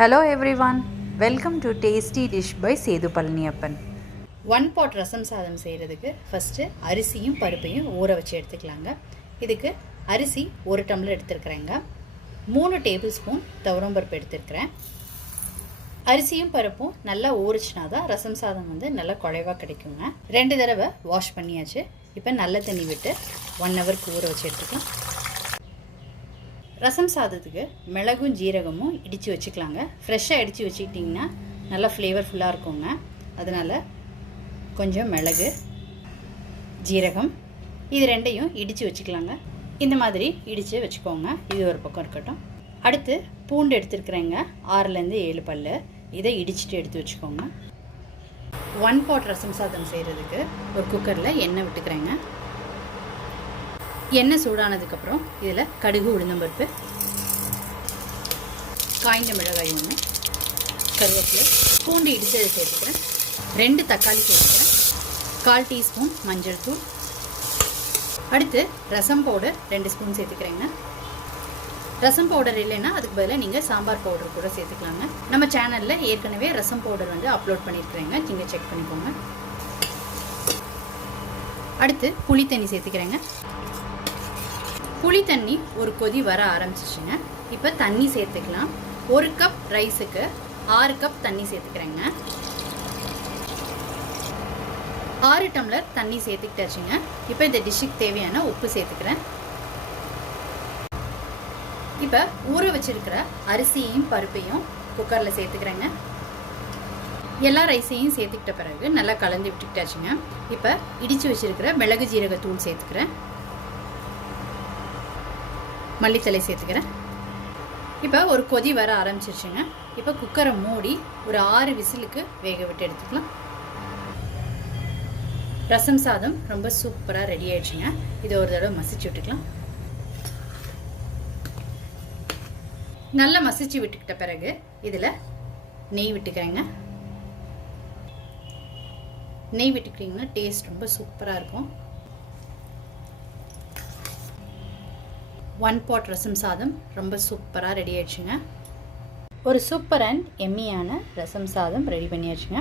Hello everyone, welcome to Tasty Dish by Sethu Palaniappan. 1 pot ரசம் சாதம் செய்கிறதுக்கு first அரிசியும் பருப்பையும் ஊற வச்சு எடுத்துக்கலாங்க. இதுக்கு அரிசி 1 டம்ளர் எடுத்துருக்குறேங்க. 3 டேபிள் ஸ்பூன் துவரம்பருப்பு எடுத்துருக்கிறேன். அரிசியும் பருப்பும் நல்லா ஊறிச்சினா தான் ரசம் சாதம் நல்லா குழைவாக கிடைக்குங்க. 2 தடவை வாஷ் பண்ணியாச்சு. இப்போ நல்ல தண்ணி விட்டு 1 ஹவருக்கு ஊற வச்சு எடுத்துக்கலாம். ரசம் சாதத்துக்கு மிளகும் ஜீரகமும் இடித்து வச்சுக்கலாங்க. ஃப்ரெஷ்ஷாக இடித்து வச்சுக்கிட்டிங்கன்னா நல்லா ஃப்ளேவர்ஃபுல்லாக இருக்குங்க. அதனால் கொஞ்சம் மிளகு ஜீரகம் இது ரெண்டையும் இடித்து வச்சுக்கலாங்க. இந்த மாதிரி இடித்து வச்சுக்கோங்க. இது ஒரு பக்கம் இருக்கட்டும். அடுத்து பூண்டு எடுத்துருக்குறேங்க. 6லேருந்து 7 பல். இதை இடிச்சுட்டு எடுத்து வச்சுக்கோங்க. 1 pot ரசம் சாதம் செய்கிறதுக்கு ஒரு குக்கரில் எண்ணெய் விட்டுக்கிறேங்க. எண்ணெய் சூடானதுக்கப்புறம் இதில் கடுகு உளுந்தம்பருப்பு, காய்ந்த மிளகாய் 1, கருவேப்பிலை, பூண்டு இடித்ததை சேர்த்துக்கிறேன். 2 தக்காளி சேர்த்துக்கிறேன். 1/4 டீஸ்பூன் மஞ்சள் தூள். அடுத்து ரசம் பவுடர் 2 ஸ்பூன் சேர்த்துக்கிறேங்க. ரசம் பவுடர் இல்லைன்னா அதுக்கு பதிலாக நீங்கள் சாம்பார் பவுடர் கூட சேர்த்துக்கலாங்க. நம்ம சேனலில் ஏற்கனவே ரசம் பவுடர் அப்லோட் பண்ணியிருக்கிறேங்க. நீங்கள் செக் பண்ணிக்கோங்க. அடுத்து புளி தண்ணி சேர்த்துக்கிறேங்க. புளி தண்ணி ஒரு கொதி வர ஆரம்பிச்சிச்சுங்க. இப்போ தண்ணி சேர்த்துக்கலாம். 1 கப் ரைஸுக்கு 6 கப் தண்ணி சேர்த்துக்கிறேங்க. 6 டம்ளர் தண்ணி சேர்த்துக்கிட்டாச்சுங்க. இப்போ இந்த டிஷ்ஷுக்கு தேவையான உப்பு சேர்த்துக்கிறேன். இப்போ ஊற வச்சிருக்கிற அரிசியையும் பருப்பையும் குக்கரில் சேர்த்துக்கிறேங்க. எல்லா ரைஸையும் சேர்த்துக்கிட்ட பிறகு நல்லா கலந்து விட்டுக்கிட்டாச்சுங்க. இப்போ இடித்து வச்சிருக்கிற மிளகு ஜீரகத்தூள் சேர்த்துக்கிறேன். மல்லித்தலை சேர்த்துக்கிறேன். இப்போ ஒரு கொதி வர ஆரம்பிச்சிருச்சுங்க. இப்போ குக்கரை மூடி ஒரு 6 விசிலுக்கு வேக விட்டு எடுத்துக்கலாம். ரசம் சாதம் ரொம்ப சூப்பராக ரெடி ஆயிடுச்சுங்க. இதை ஒரு தடவை மசிச்சு விட்டுக்கலாம். நல்லா மசிச்சு விட்டுக்கிட்ட பிறகு இதில் நெய் விட்டுக்கிறேங்க. நெய் விட்டுக்கிட்டிங்கன்னா டேஸ்ட் ரொம்ப சூப்பராக இருக்கும். 1 pot ரசம் சாதம் ரொம்ப சூப்பராக ரெடி ஆயிடுச்சுங்க. ஒரு சூப்பர் அண்ட் எம்மியான ரசம் சாதம் ரெடி பண்ணியாச்சுங்க.